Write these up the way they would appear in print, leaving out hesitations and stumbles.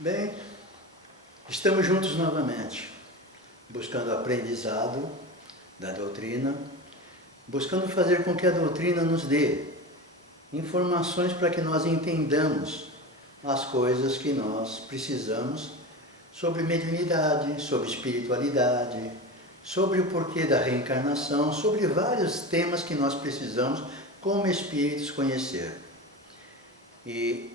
Bem, estamos juntos novamente, buscando o aprendizado da doutrina, buscando fazer com que a doutrina nos dê informações para que nós entendamos as coisas que nós precisamos sobre mediunidade, sobre espiritualidade, sobre o porquê da reencarnação, sobre vários temas que nós precisamos como espíritos conhecer. E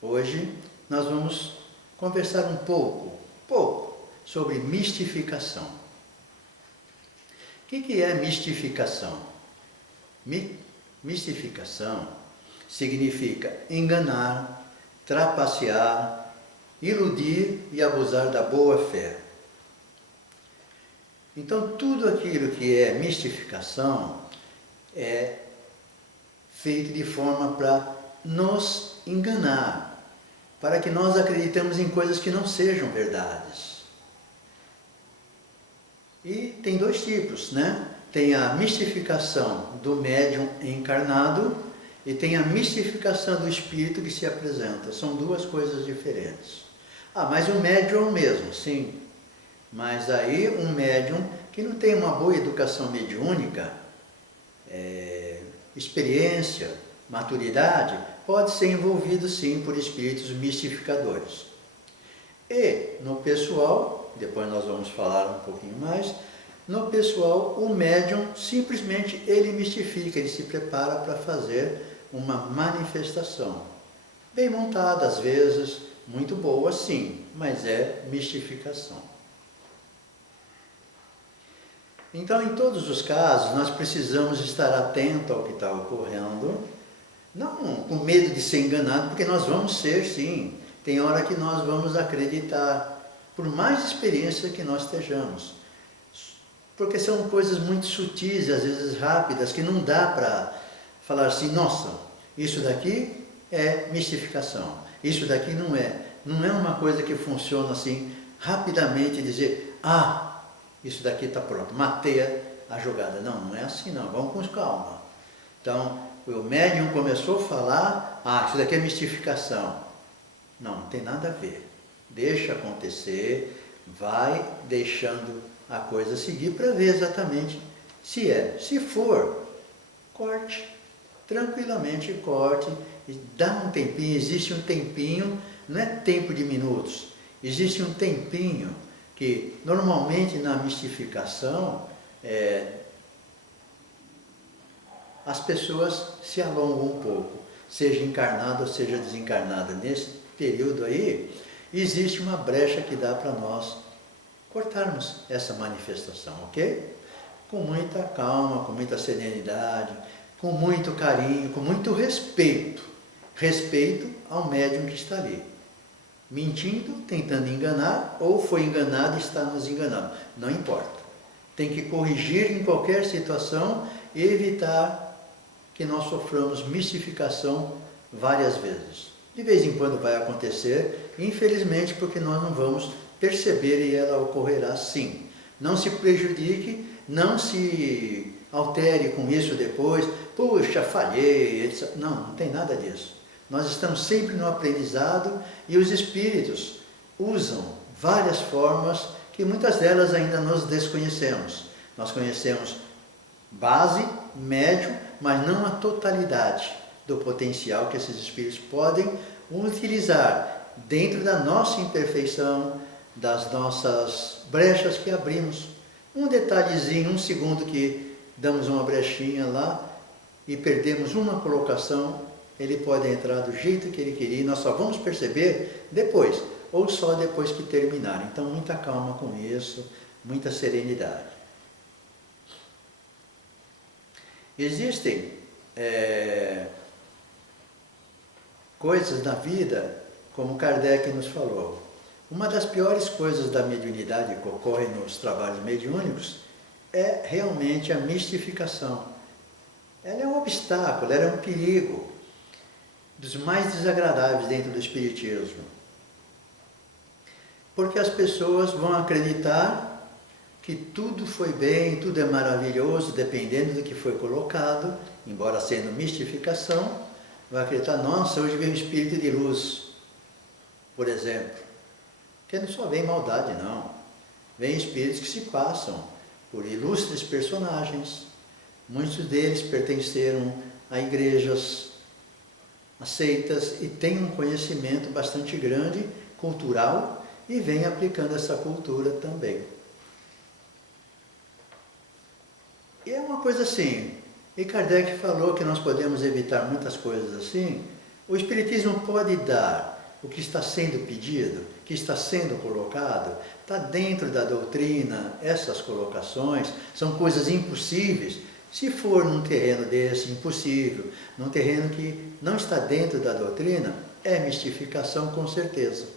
hoje nós vamos conversar um pouco sobre mistificação. O que é mistificação? Mistificação significa enganar, trapacear, iludir e abusar da boa fé. Então, tudo aquilo que é mistificação é feito de forma para nos enganar, para que nós acreditemos em coisas que não sejam verdades. E tem dois tipos, né? Tem a mistificação do médium encarnado e tem a mistificação do espírito que se apresenta. São duas coisas diferentes. Ah, mas o médium é o mesmo, sim. Mas aí um médium que não tem uma boa educação mediúnica, experiência, maturidade, pode ser envolvido sim por espíritos mistificadores. E no pessoal, depois nós vamos falar um pouquinho mais, no pessoal o médium simplesmente ele mistifica, ele se prepara para fazer uma manifestação. Bem montada às vezes, muito boa sim, mas é mistificação. Então, em todos os casos, nós precisamos estar atento ao que está ocorrendo, não com medo de ser enganado, porque nós vamos ser, sim. Tem hora que nós vamos acreditar, por mais experiência que nós estejamos. Porque são coisas muito sutis, às vezes rápidas, que não dá para falar assim, nossa, isso daqui é mistificação, isso daqui não é. Não é uma coisa que funciona assim, rapidamente, dizer, isso daqui está pronto, matei a jogada. Não, não é assim não, vamos com calma. Então, o médium começou a falar, isso daqui é mistificação. Não, não tem nada a ver. Deixa acontecer, vai deixando a coisa seguir para ver exatamente se é. Se for, corte, tranquilamente corte, e dá um tempinho, existe um tempinho, não é tempo de minutos, existe um tempinho que normalmente na mistificação as pessoas se alongam um pouco, seja encarnada ou seja desencarnada. Nesse período aí, existe uma brecha que dá para nós cortarmos essa manifestação, ok? Com muita calma, com muita serenidade, com muito carinho, com muito respeito. Respeito ao médium que está ali. Mentindo, tentando enganar, ou foi enganado e está nos enganando. Não importa. Tem que corrigir em qualquer situação e evitar que nós soframos mistificação várias vezes. De vez em quando vai acontecer, infelizmente, porque nós não vamos perceber e ela ocorrerá sim. Não se prejudique, não se altere com isso depois, puxa, falhei, etc. Não tem nada disso. Nós estamos sempre no aprendizado e os espíritos usam várias formas que muitas delas ainda nós desconhecemos. Nós conhecemos base, médium, mas não a totalidade do potencial que esses espíritos podem utilizar dentro da nossa imperfeição, das nossas brechas que abrimos. Um detalhezinho, um segundo que damos uma brechinha lá e perdemos uma colocação, ele pode entrar do jeito que ele queria e nós só vamos perceber depois, ou só depois que terminar. Então, muita calma com isso, muita serenidade. Existem coisas na vida, como Kardec nos falou. Uma das piores coisas da mediunidade que ocorre nos trabalhos mediúnicos é realmente a mistificação. Ela é um obstáculo, ela é um perigo, dos mais desagradáveis dentro do espiritismo. Porque as pessoas vão acreditar que tudo foi bem, tudo é maravilhoso, dependendo do que foi colocado, embora sendo mistificação, vai acreditar, nossa, hoje veio um espírito de luz. por exemplo. Porque não só vem maldade, não. Vem espíritos que se passam por ilustres personagens. Muitos deles pertenceram a igrejas, a seitas, e têm um conhecimento bastante grande, cultural, e vêm aplicando essa cultura também. E é uma coisa assim, e Kardec falou que nós podemos evitar muitas coisas assim. O Espiritismo pode dar o que está sendo pedido, que está sendo colocado, está dentro da doutrina. Essas colocações são coisas impossíveis. Se for num terreno desse, impossível, num terreno que não está dentro da doutrina, é mistificação com certeza.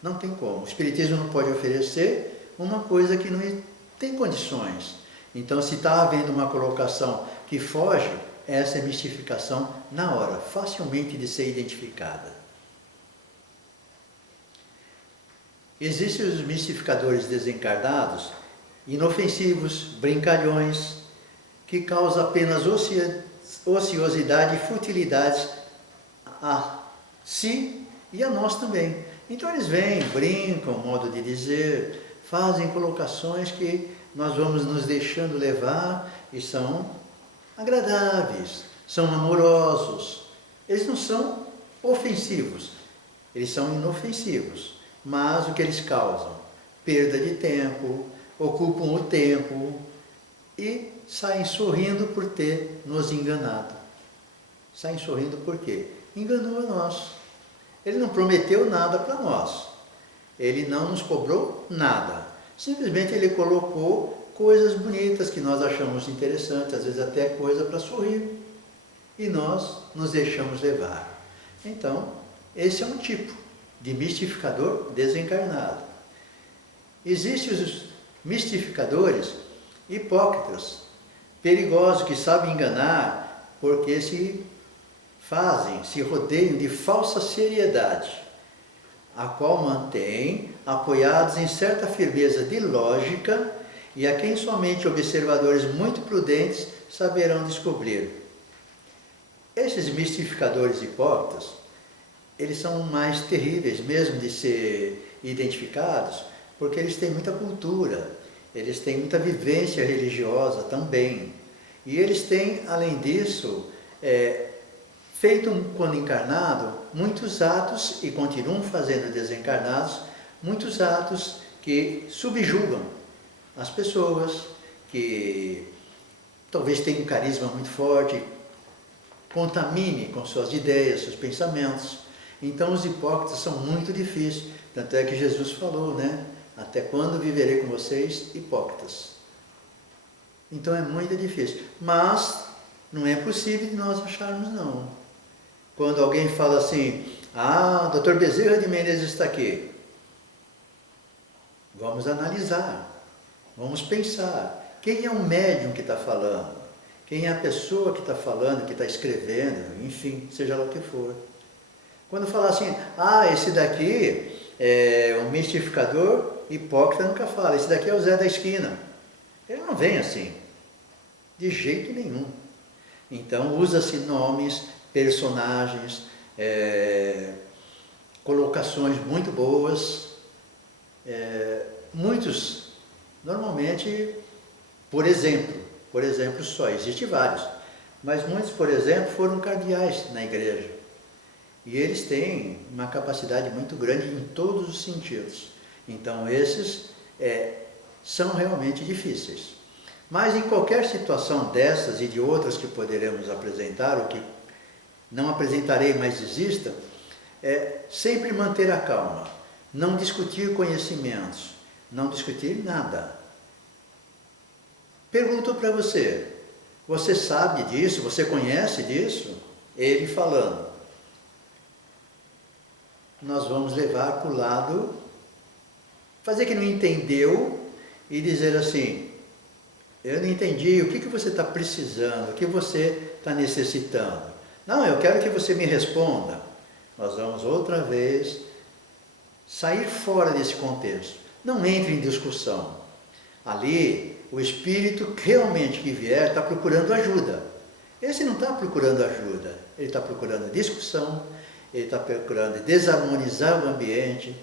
Não tem como. O Espiritismo não pode oferecer uma coisa que não tem condições. Então, se está havendo uma colocação que foge, essa é mistificação na hora, facilmente de ser identificada. Existem os mistificadores desencarnados, inofensivos, brincalhões, que causam apenas ociosidade e futilidades a si e a nós também. Então eles vêm, brincam, modo de dizer, fazem colocações que nós vamos nos deixando levar e são agradáveis, são amorosos. Eles não são ofensivos, eles são inofensivos. Mas o que eles causam? Perda de tempo, ocupam o tempo e saem sorrindo por ter nos enganado. Saem sorrindo por quê? Enganou a nós. Ele não prometeu nada para nós. Ele não nos cobrou nada. Simplesmente ele colocou coisas bonitas que nós achamos interessantes, às vezes até coisa para sorrir. E nós nos deixamos levar. Então, esse é um tipo de mistificador desencarnado. Existem os mistificadores hipócritas, perigosos, que sabem enganar porque se rodeiam de falsa seriedade, a qual mantém apoiados em certa firmeza de lógica e a quem somente observadores muito prudentes saberão descobrir. Esses mistificadores hipócritas, eles são mais terríveis mesmo de ser identificados, porque eles têm muita cultura, eles têm muita vivência religiosa também. E eles têm, além disso, feito, quando encarnado, muitos atos, e continuam fazendo desencarnados, muitos atos que subjugam as pessoas, que talvez tenham um carisma muito forte, contamine com suas ideias, seus pensamentos. Então os hipócritas são muito difíceis, tanto é que Jesus falou, né? Até quando viverei com vocês, hipócritas? Então é muito difícil, mas não é possível de nós acharmos, não. Quando alguém fala assim, Dr. Bezerra de Menezes está aqui, vamos analisar, vamos pensar, quem é o médium que está falando? Quem é a pessoa que está falando, que está escrevendo, enfim, seja lá o que for. Quando falar assim, esse daqui é um mistificador, hipócrita nunca fala, esse daqui é o Zé da esquina. Ele não vem assim, de jeito nenhum. Então usa-se nomes, personagens, colocações muito boas. Muitos, normalmente, por exemplo só, existem vários, mas muitos, por exemplo, foram cardeais na igreja. E eles têm uma capacidade muito grande em todos os sentidos. Então esses são realmente difíceis. Mas em qualquer situação dessas e de outras que poderemos apresentar, ou que não apresentarei, mas existam, sempre manter a calma, não discutir conhecimentos, não discutir nada. Pergunto para você, você sabe disso? Você conhece disso? Ele falando. Nós vamos levar para o lado, fazer que não entendeu e dizer assim, eu não entendi, o que você está precisando, o que você está necessitando? Não, eu quero que você me responda. Nós vamos outra vez sair fora desse contexto. Não entre em discussão. Ali, o espírito realmente que vier está procurando ajuda. Esse não está procurando ajuda, ele está procurando discussão, ele está procurando desarmonizar o ambiente,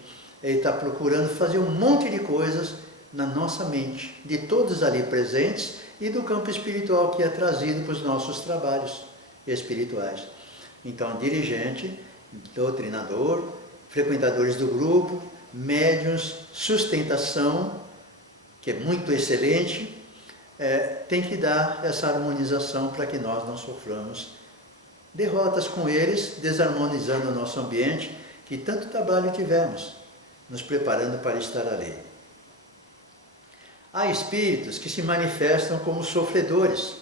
ele está procurando fazer um monte de coisas na nossa mente, de todos ali presentes e do campo espiritual que é trazido para os nossos trabalhos espirituais. Então, dirigente, doutrinador, frequentadores do grupo, médiuns, sustentação, que é muito excelente, tem que dar essa harmonização para que nós não soframos derrotas com eles, desarmonizando o nosso ambiente, que tanto trabalho tivemos, nos preparando para estar ali. Há espíritos que se manifestam como sofredores,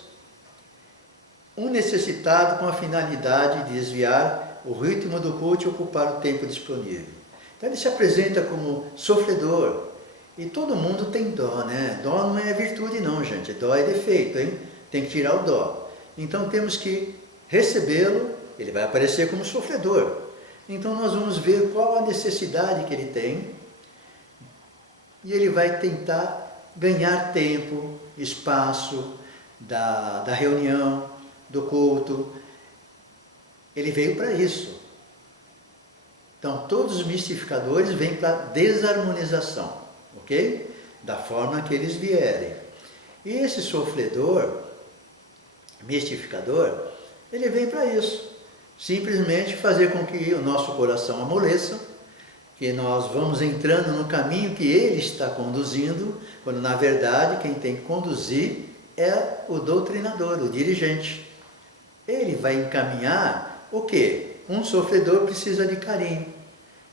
um necessitado com a finalidade de desviar o ritmo do culto e ocupar o tempo disponível. Então ele se apresenta como sofredor, e todo mundo tem dó, né? Dó não é virtude não, gente, dó é defeito, hein? Tem que tirar o dó. Então temos que recebê-lo, ele vai aparecer como sofredor. Então nós vamos ver qual a necessidade que ele tem, e ele vai tentar ganhar tempo, espaço da reunião, do culto. Ele veio para isso. Então todos os mistificadores vêm para desarmonização, ok? Da forma que eles vierem. E esse sofredor, mistificador, ele vem para isso. Simplesmente fazer com que o nosso coração amoleça, que nós vamos entrando no caminho que ele está conduzindo, quando na verdade quem tem que conduzir é o doutrinador, o dirigente. Ele vai encaminhar o quê? Um sofredor precisa de carinho,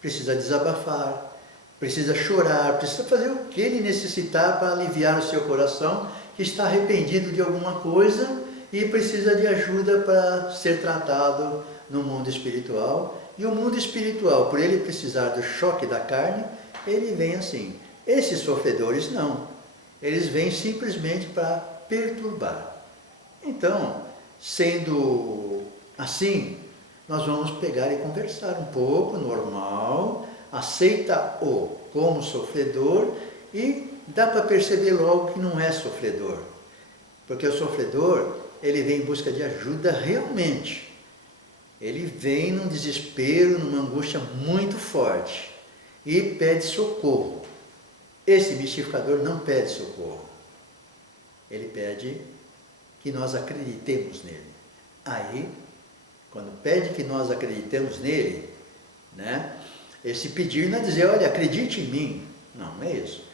precisa desabafar, precisa chorar, precisa fazer o que ele necessitar para aliviar o seu coração, que está arrependido de alguma coisa e precisa de ajuda para ser tratado no mundo espiritual. E o mundo espiritual, por ele precisar do choque da carne, ele vem assim. Esses sofredores não. Eles vêm simplesmente para perturbar. Então, sendo assim, nós vamos pegar e conversar um pouco, normal, aceita-o como sofredor e dá para perceber logo que não é sofredor. Porque o sofredor, ele vem em busca de ajuda realmente. Ele vem num desespero, numa angústia muito forte e pede socorro. Esse mistificador não pede socorro. Ele pede que nós acreditemos nele. Aí, quando pede que nós acreditemos nele, né? Esse pedir não é dizer, olha, acredite em mim. Não, não é isso.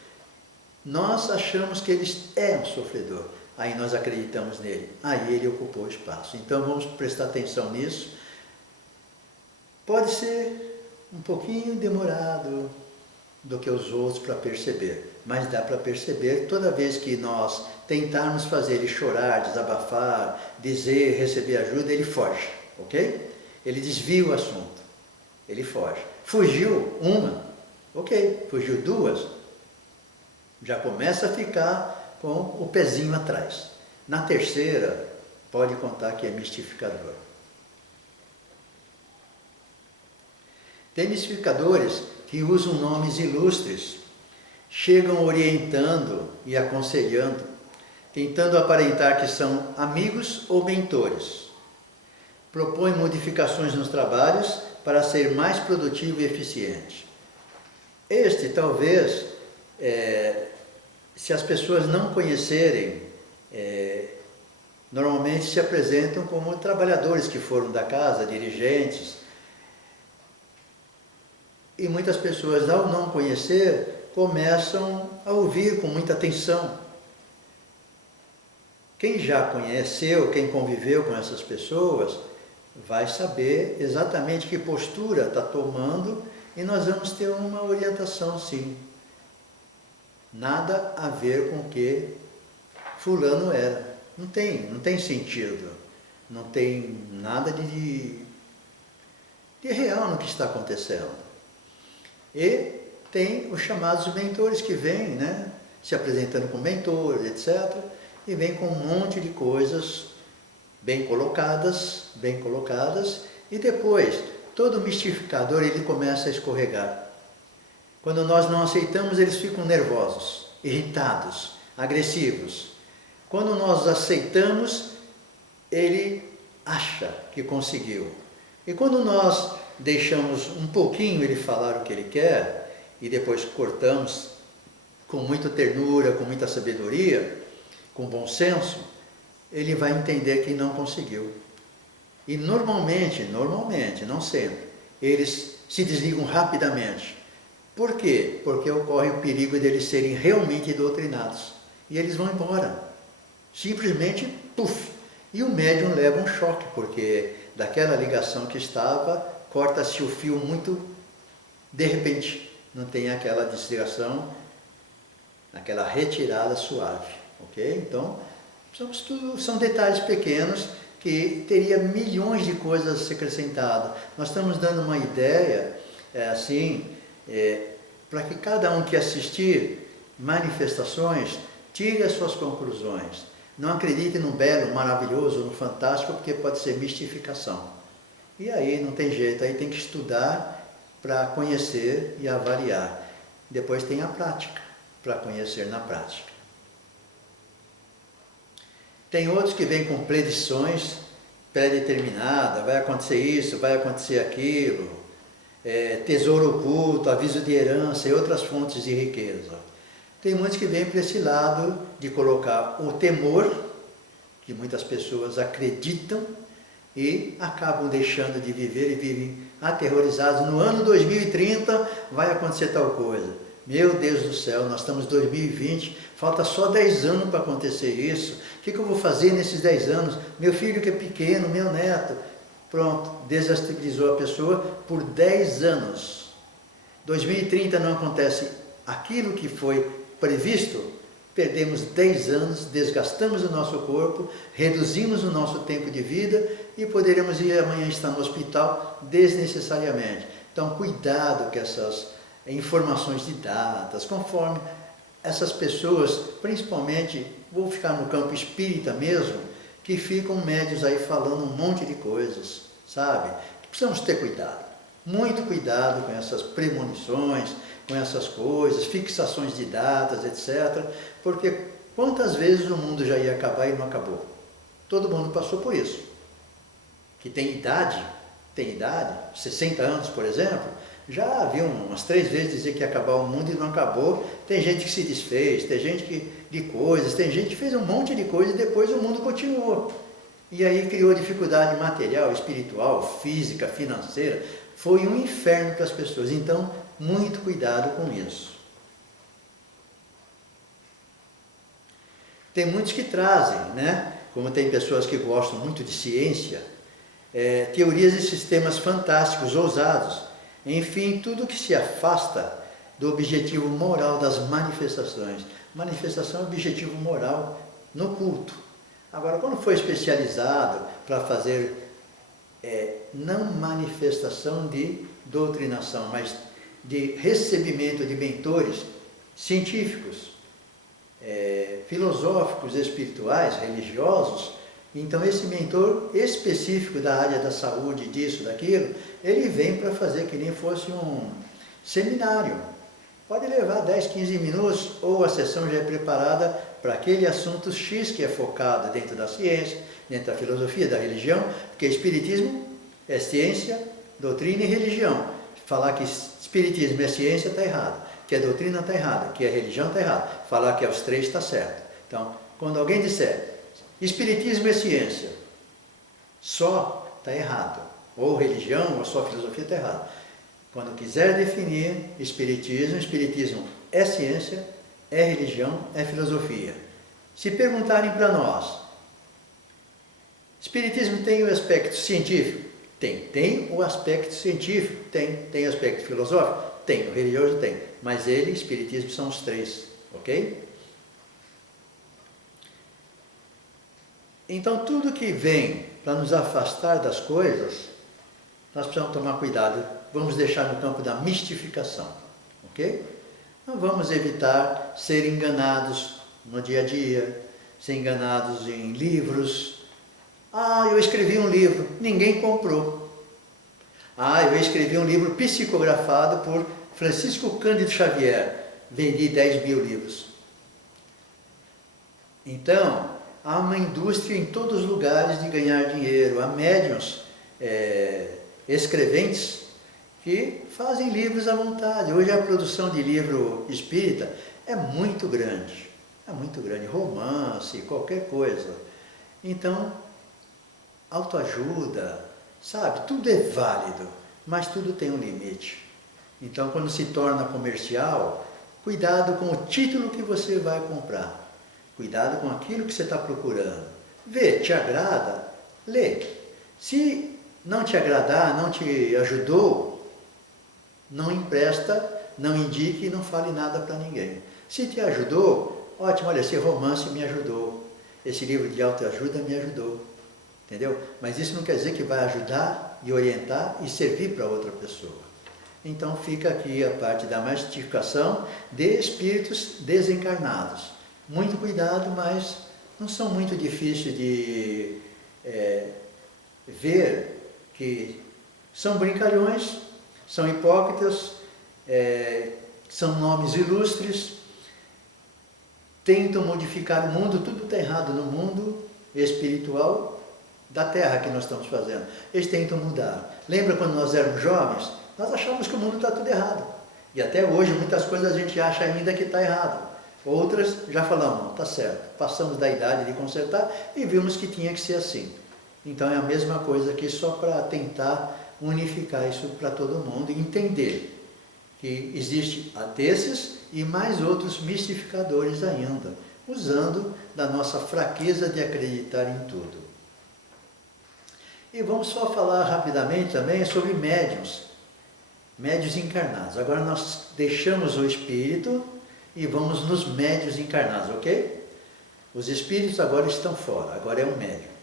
Nós achamos que ele é um sofredor. Aí nós acreditamos nele. Aí ele ocupou o espaço. Então vamos prestar atenção nisso. Pode ser um pouquinho demorado do que os outros para perceber, mas dá para perceber toda vez que nós tentarmos fazer ele chorar, desabafar, dizer, receber ajuda, ele foge, ok? Ele desvia o assunto, ele foge. Fugiu uma, ok, fugiu duas, já começa a ficar com o pezinho atrás. Na terceira, pode contar que é mistificador. Tem mistificadores que usam nomes ilustres, chegam orientando e aconselhando, tentando aparentar que são amigos ou mentores. Propõem modificações nos trabalhos para ser mais produtivo e eficiente. Este, talvez, se as pessoas não conhecerem, normalmente se apresentam como trabalhadores que foram da casa, dirigentes. E muitas pessoas, ao não conhecer, começam a ouvir com muita atenção. Quem já conheceu, quem conviveu com essas pessoas, vai saber exatamente que postura está tomando e nós vamos ter uma orientação, sim. Nada a ver com o que fulano era. Não tem sentido. Não tem nada de real no que está acontecendo. E tem os chamados mentores que vêm, né, se apresentando como mentores, etc. E vêm com um monte de coisas bem colocadas, e depois todo mistificador ele começa a escorregar. Quando nós não aceitamos, eles ficam nervosos, irritados, agressivos. Quando nós aceitamos, ele acha que conseguiu. E quando nós deixamos um pouquinho ele falar o que ele quer, e depois cortamos com muita ternura, com muita sabedoria, com bom senso, ele vai entender que não conseguiu. E normalmente, não sempre, eles se desligam rapidamente. Por quê? Porque ocorre o perigo deles serem realmente doutrinados. E eles vão embora. Simplesmente, puf! E o médium leva um choque, porque daquela ligação que estava, corta-se o fio muito de repente. Não tem aquela desligação, aquela retirada suave. Ok? Então, são detalhes pequenos que teria milhões de coisas a ser acrescentado. Nós estamos dando uma ideia, para que cada um que assistir manifestações tire as suas conclusões. Não acredite no belo, maravilhoso, no fantástico, porque pode ser mistificação. E aí não tem jeito, aí tem que estudar para conhecer e avaliar. Depois tem a prática, para conhecer na prática. Tem outros que vêm com predições pré-determinadas, vai acontecer isso, vai acontecer aquilo, tesouro oculto, aviso de herança e outras fontes de riqueza. Tem muitos que vêm para esse lado de colocar o temor, que muitas pessoas acreditam e acabam deixando de viver e vivem aterrorizados. No ano 2030 vai acontecer tal coisa. Meu Deus do céu, nós estamos em 2020, falta só 10 anos para acontecer isso. O que eu vou fazer nesses 10 anos? Meu filho que é pequeno, meu neto. Pronto, desestabilizou a pessoa por 10 anos. 2030 não acontece aquilo que foi previsto, perdemos 10 anos, desgastamos o nosso corpo, reduzimos o nosso tempo de vida e poderemos ir amanhã estar no hospital desnecessariamente. Então, cuidado com essas informações de datas, conforme essas pessoas, principalmente, vou ficar no campo espírita mesmo, que ficam médios aí falando um monte de coisas, sabe? Precisamos ter cuidado, muito cuidado com essas premonições, com essas coisas, fixações de datas, etc. Porque quantas vezes o mundo já ia acabar e não acabou? Todo mundo passou por isso. Que tem idade, 60 anos, por exemplo, já viu umas 3 vezes dizer que ia acabar o mundo e não acabou. Tem gente que se desfez, tem gente tem gente que fez um monte de coisa e depois o mundo continuou. E aí criou dificuldade material, espiritual, física, financeira. Foi um inferno para as pessoas. Então, muito cuidado com isso. Tem muitos que trazem, né? Como tem pessoas que gostam muito de ciência, teorias e sistemas fantásticos, ousados. Enfim, tudo que se afasta do objetivo moral das manifestações. Manifestação é objetivo moral no culto. Agora, quando for especializado para fazer não manifestação de doutrinação, mas de recebimento de mentores científicos, filosóficos, espirituais, religiosos, então esse mentor específico da área da saúde, disso, daquilo, ele vem para fazer que nem fosse um seminário. Pode levar 10, 15 minutos, ou a sessão já é preparada para aquele assunto X que é focado dentro da ciência, dentro da filosofia, da religião, porque Espiritismo é ciência, doutrina e religião. Falar que Espiritismo é ciência está errado, que a doutrina está errada, que a religião está errada. Falar que é os 3 está certo. Então, quando alguém disser Espiritismo é ciência, só está errado. Ou religião, ou só filosofia está errado. Quando quiser definir Espiritismo é ciência, é religião, é filosofia. Se perguntarem para nós, Espiritismo tem o aspecto científico? Tem o aspecto científico, tem aspecto filosófico? Tem, o religioso tem, mas Espiritismo são os 3, ok? Então, tudo que vem para nos afastar das coisas, nós precisamos tomar cuidado, vamos deixar no campo da mistificação, ok? Não vamos evitar ser enganados no dia a dia, ser enganados em livros. Eu escrevi um livro, ninguém comprou. Eu escrevi um livro psicografado por Francisco Cândido Xavier, vendi 10 mil livros. Então, há uma indústria em todos os lugares de ganhar dinheiro. Há médiuns escreventes que fazem livros à vontade. Hoje a produção de livro espírita é muito grande, romance, qualquer coisa. Então, autoajuda, sabe, tudo é válido, mas tudo tem um limite. Então, quando se torna comercial, cuidado com o título que você vai comprar, cuidado com aquilo que você está procurando. Vê, te agrada, lê. Se não te agradar, não te ajudou, não empresta, não indique e não fale nada para ninguém. Se te ajudou, ótimo, olha, esse romance me ajudou, esse livro de autoajuda me ajudou, entendeu? Mas isso não quer dizer que vai ajudar e orientar e servir para outra pessoa. Então fica aqui a parte da mistificação de espíritos desencarnados. Muito cuidado, mas não são muito difíceis de ver que são brincalhões, são hipócritas, são nomes ilustres, tentam modificar o mundo, tudo está errado no mundo espiritual da Terra que nós estamos fazendo. Eles tentam mudar. Lembra quando nós éramos jovens? Nós achávamos que o mundo está tudo errado. E até hoje muitas coisas a gente acha ainda que está errado. Outras já falamos, não, está certo. Passamos da idade de consertar e vimos que tinha que ser assim. Então é a mesma coisa aqui, só para tentar unificar isso para todo mundo e entender que existe desses e mais outros mistificadores ainda, usando da nossa fraqueza de acreditar em tudo. E vamos só falar rapidamente também sobre médiuns encarnados. Agora nós deixamos o espírito e vamos nos médiuns encarnados, ok? Os espíritos agora estão fora, agora é um médium.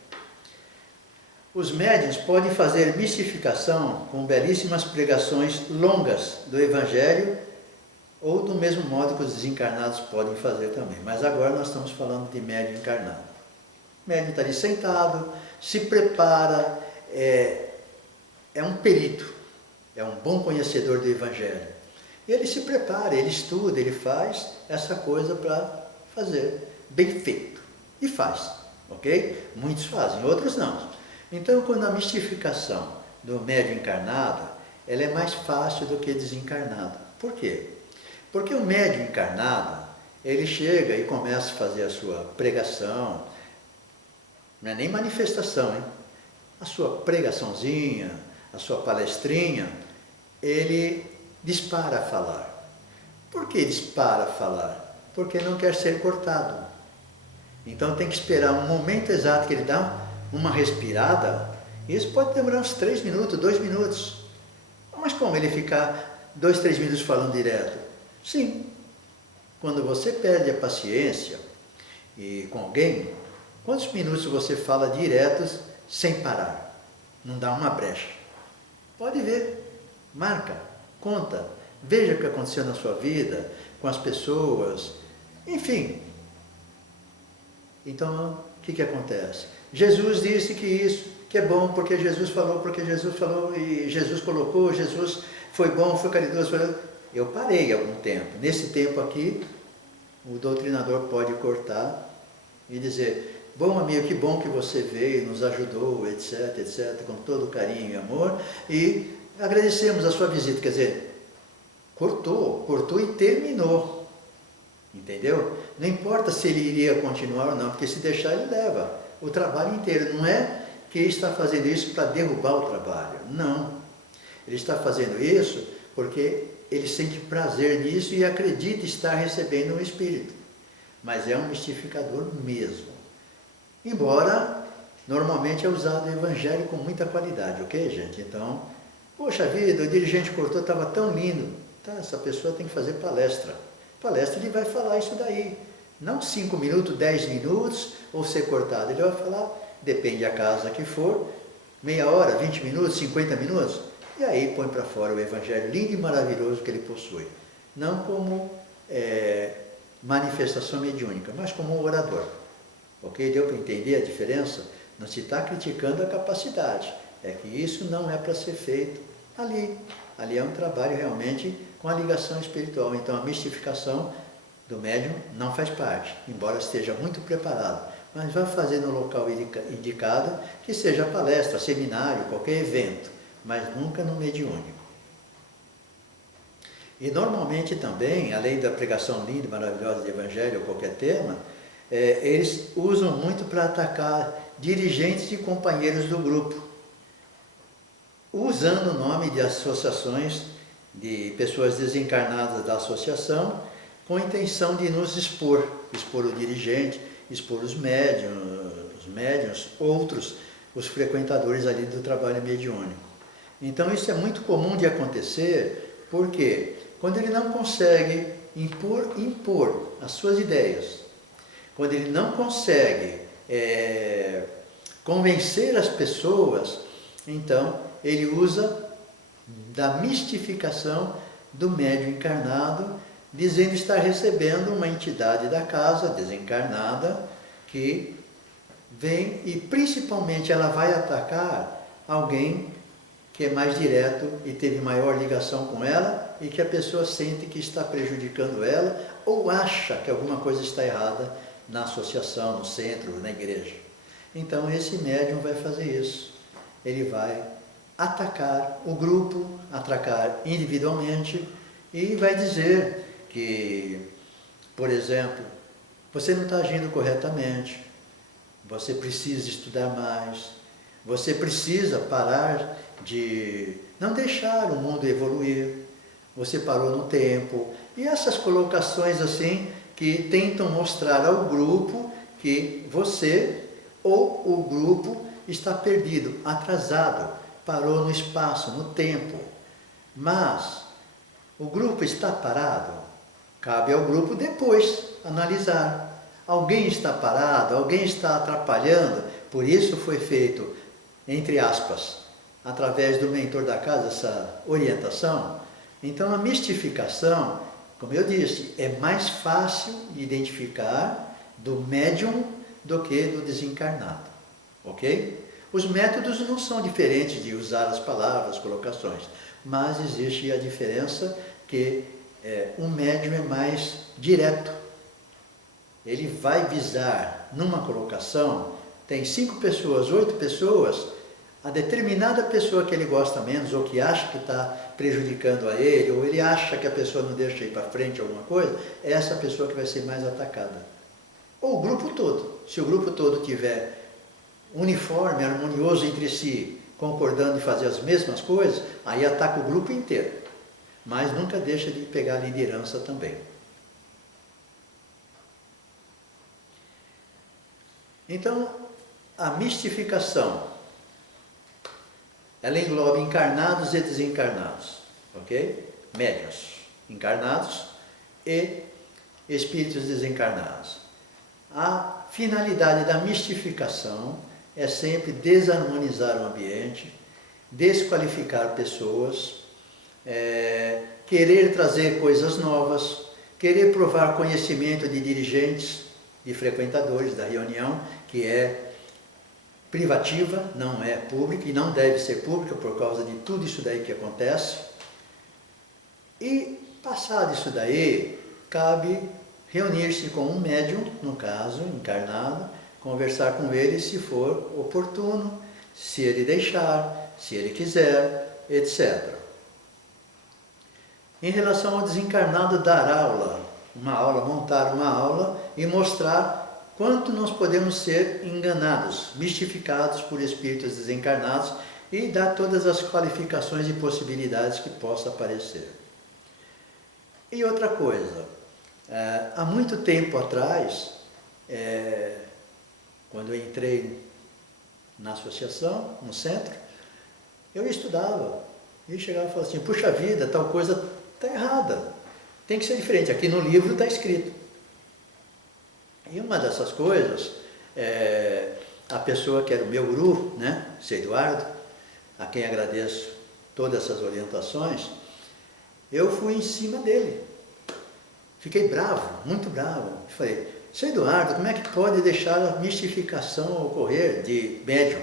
Os médiuns podem fazer mistificação com belíssimas pregações longas do Evangelho ou do mesmo modo que os desencarnados podem fazer também. Mas agora nós estamos falando de médium encarnado. O médium está ali sentado, se prepara, é um perito, é um bom conhecedor do Evangelho. E ele se prepara, ele estuda, ele faz essa coisa para fazer bem feito. E faz, ok? Muitos fazem, outros não. Então, quando a mistificação do médium encarnado, ela é mais fácil do que desencarnado. Por quê? Porque o médium encarnado, ele chega e começa a fazer a sua pregação, não é nem manifestação, hein? A sua pregaçãozinha, a sua palestrinha, ele dispara a falar. Por que dispara a falar? Porque não quer ser cortado. Então tem que esperar um momento exato que ele dá uma respirada, e isso pode demorar uns 3 minutos, 2 minutos. Mas como ele ficar 2, 3 minutos falando direto? Sim, quando você perde a paciência e com alguém, quantos minutos você fala diretos sem parar? Não dá uma brecha. Pode ver, marca, conta, veja o que aconteceu na sua vida, com as pessoas, enfim. Então, o que acontece? Jesus disse que isso, que é bom, porque Jesus falou, e Jesus colocou, Jesus foi bom, foi caridoso. Eu parei algum tempo. Nesse tempo aqui, o doutrinador pode cortar e dizer: bom amigo, que bom que você veio, nos ajudou, etc, etc, com todo carinho e amor, e agradecemos a sua visita. Quer dizer, cortou e terminou. Entendeu? Não importa se ele iria continuar ou não, porque se deixar ele leva o trabalho inteiro. Não é que ele está fazendo isso para derrubar o trabalho, não. Ele está fazendo isso porque ele sente prazer nisso e acredita estar recebendo um espírito. Mas é um mistificador mesmo. Embora, normalmente é usado o Evangelho com muita qualidade, ok, gente? Então, poxa vida, o dirigente cortou, estava tão lindo. Tá, essa pessoa tem que fazer palestra. Palestra ele vai falar isso daí. Não 5 minutos, 10 minutos, ou ser cortado. Ele vai falar, depende da casa que for, meia hora, 20 minutos, 50 minutos. E aí põe para fora o Evangelho lindo e maravilhoso que ele possui. Não como manifestação mediúnica, mas como um orador. Ok? Deu para entender a diferença? Não se está criticando a capacidade. É que isso não é para ser feito ali. Ali é um trabalho realmente com a ligação espiritual. Então a mistificação do médium não faz parte, embora esteja muito preparado. Mas vai fazer no local indicado, que seja palestra, seminário, qualquer evento, mas nunca no mediúnico. E normalmente também, além da pregação linda e maravilhosa de evangelho ou qualquer tema, eles usam muito para atacar dirigentes e companheiros do grupo, usando o nome de associações de pessoas desencarnadas da associação, com a intenção de nos expor o dirigente, expor os médiuns, outros, os frequentadores ali do trabalho mediúnico. Então isso é muito comum de acontecer, porque quando ele não consegue impor as suas ideias, quando ele não consegue convencer as pessoas, então ele usa da mistificação do médium encarnado, dizendo estar recebendo uma entidade da casa desencarnada que vem e principalmente ela vai atacar alguém que é mais direto e teve maior ligação com ela e que a pessoa sente que está prejudicando ela ou acha que alguma coisa está errada na associação, no centro, na igreja. Então esse médium vai fazer isso. Ele vai atacar o grupo, atacar individualmente e vai dizer que, por exemplo, você não está agindo corretamente, você precisa estudar mais, você precisa parar de não deixar o mundo evoluir, você parou no tempo. E essas colocações assim que tentam mostrar ao grupo que você ou o grupo está perdido, atrasado, parou no espaço, no tempo. Mas o grupo está parado? Cabe ao grupo depois analisar. Alguém está parado, alguém está atrapalhando, por isso foi feito, entre aspas, através do mentor da casa, essa orientação. Então a mistificação, como eu disse, é mais fácil de identificar do médium do que do desencarnado, ok? Os métodos não são diferentes de usar as palavras, as colocações, mas existe a diferença que um médium é mais direto. Ele vai visar numa colocação, tem 5 pessoas, 8 pessoas, a determinada pessoa que ele gosta menos, ou que acha que está prejudicando a ele, ou ele acha que a pessoa não deixa ir para frente alguma coisa, é essa pessoa que vai ser mais atacada. Ou o grupo todo. Se o grupo todo tiver uniforme, harmonioso entre si, concordando em fazer as mesmas coisas, aí ataca o grupo inteiro. Mas nunca deixa de pegar a liderança também. Então, a mistificação, ela engloba encarnados e desencarnados, ok? Médiuns encarnados e espíritos desencarnados. A finalidade da mistificação é sempre desarmonizar o ambiente, desqualificar pessoas, querer trazer coisas novas, querer provar conhecimento de dirigentes, de frequentadores da reunião, que é privativa, não é pública e não deve ser pública por causa de tudo isso daí que acontece. E, passado isso daí, cabe reunir-se com um médium, no caso, encarnado, conversar com ele se for oportuno, se ele deixar, se ele quiser, etc. Em relação ao desencarnado, dar aula, montar uma aula e mostrar quanto nós podemos ser enganados, mistificados por espíritos desencarnados e dar todas as qualificações e possibilidades que possa aparecer. E outra coisa, há muito tempo atrás, quando eu entrei na associação, no centro, eu estudava e chegava e falava assim, puxa vida, tal coisa está errada, tem que ser diferente, aqui no livro está escrito. E uma dessas coisas, a pessoa que era o meu guru, né, Sr. Eduardo, a quem agradeço todas essas orientações, eu fui em cima dele. Fiquei bravo, muito bravo. Falei, Sr. Eduardo, como é que pode deixar a mistificação ocorrer de médium?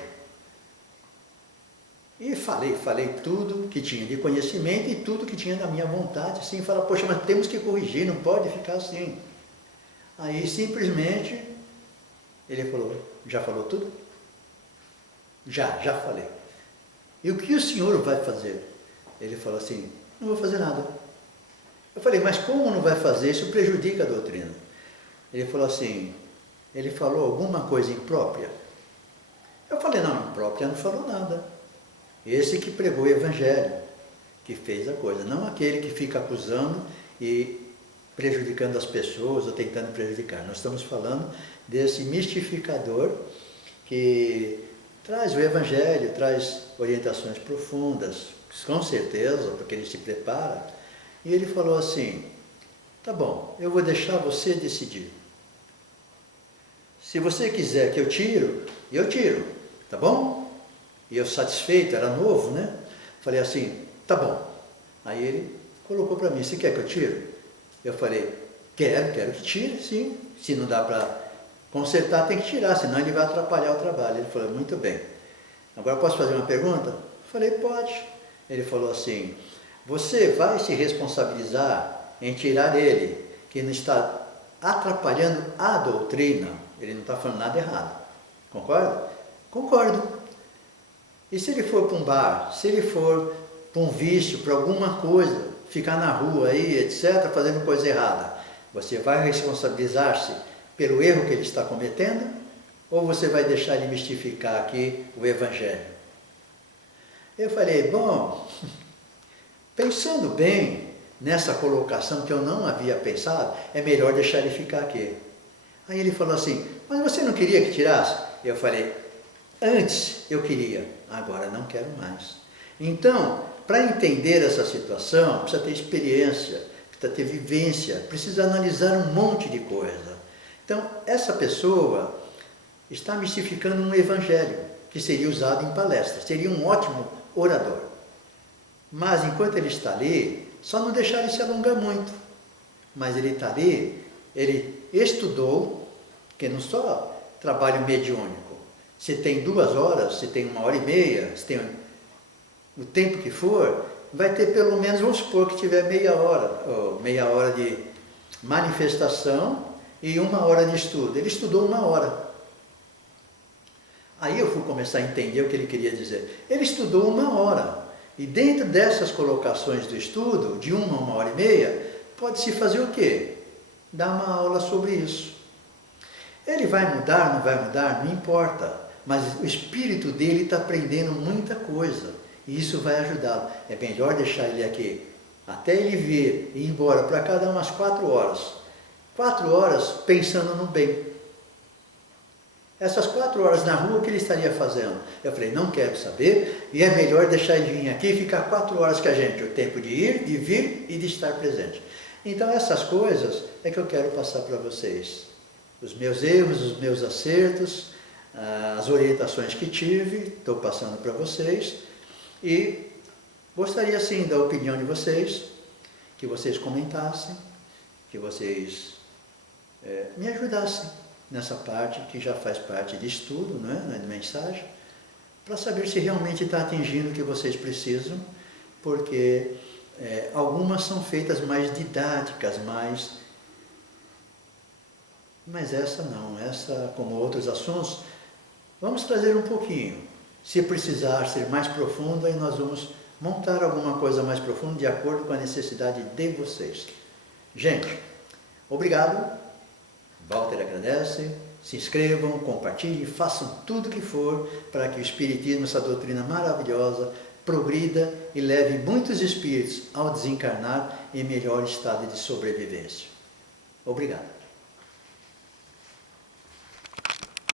E falei tudo que tinha de conhecimento e tudo que tinha da minha vontade, assim, falar, poxa, mas temos que corrigir, não pode ficar assim. Aí simplesmente ele falou, já falou tudo? Já falei. E o que o senhor vai fazer? Ele falou assim, não vou fazer nada. Eu falei, mas como não vai fazer? Isso prejudica a doutrina. Ele falou assim, ele falou alguma coisa imprópria? Eu falei, não, imprópria não falou nada. Esse que pregou o evangelho, que fez a coisa, não aquele que fica acusando e prejudicando as pessoas ou tentando prejudicar. Nós estamos falando desse mistificador que traz o evangelho, traz orientações profundas, com certeza, porque ele se prepara. E ele falou assim, tá bom, eu vou deixar você decidir. Se você quiser que eu tiro, tá bom? E eu satisfeito, era novo, né? Falei assim, tá bom. Aí ele colocou para mim, você quer que eu tire? Eu falei, quero que tire, sim. Se não dá para consertar, tem que tirar, senão ele vai atrapalhar o trabalho. Ele falou, muito bem. Agora posso fazer uma pergunta? Eu falei, pode. Ele falou assim, você vai se responsabilizar em tirar ele, que não está atrapalhando a doutrina. Ele não está falando nada errado. Concorda? Concordo. E se ele for para um bar, se ele for para um vício, para alguma coisa, ficar na rua aí, etc., fazendo coisa errada, você vai responsabilizar-se pelo erro que ele está cometendo? Ou você vai deixar ele mistificar aqui o evangelho? Eu falei, bom, pensando bem nessa colocação que eu não havia pensado, é melhor deixar ele ficar aqui. Aí ele falou assim, mas você não queria que tirasse? Eu falei, antes eu queria, agora não quero mais. Então, para entender essa situação, precisa ter experiência, precisa ter vivência, precisa analisar um monte de coisa. Então, essa pessoa está mistificando um evangelho que seria usado em palestras, seria um ótimo orador. Mas enquanto ele está ali, só não deixar ele se alongar muito. Mas ele está ali, ele estudou, que não só trabalho mediúnico. Se tem 2 horas, se tem 1h30, se tem o tempo que for, vai ter pelo menos, vamos supor que tiver meia hora de manifestação e 1 hora de estudo. Ele estudou 1 hora. Aí eu fui começar a entender o que ele queria dizer. Ele estudou 1 hora. E dentro dessas colocações do estudo, de 1 a 1h30, pode-se fazer o quê? Dar uma aula sobre isso. Ele vai mudar, não vai mudar, não importa. Mas o espírito dele está aprendendo muita coisa. E isso vai ajudá-lo. É melhor deixar ele aqui, até ele vir e ir embora para cada umas 4 horas. 4 horas pensando no bem. Essas 4 horas na rua, o que ele estaria fazendo? Eu falei, não quero saber, e é melhor deixar ele vir aqui e ficar 4 horas com a gente, o tempo de ir, de vir e de estar presente. Então essas coisas é que eu quero passar para vocês. Os meus erros, os meus acertos, as orientações que tive, estou passando para vocês, e gostaria sim da opinião de vocês, que vocês comentassem, que vocês me ajudassem nessa parte que já faz parte de estudo, não é de mensagem, para saber se realmente está atingindo o que vocês precisam, porque algumas são feitas mais didáticas, mas essa não, essa como outros assuntos, vamos trazer um pouquinho. Se precisar ser mais profundo, aí nós vamos montar alguma coisa mais profunda de acordo com a necessidade de vocês. Gente, obrigado. Walter agradece, se inscrevam, compartilhem, façam tudo o que for para que o Espiritismo, essa doutrina maravilhosa, progrida e leve muitos espíritos ao desencarnar em melhor estado de sobrevivência. Obrigado.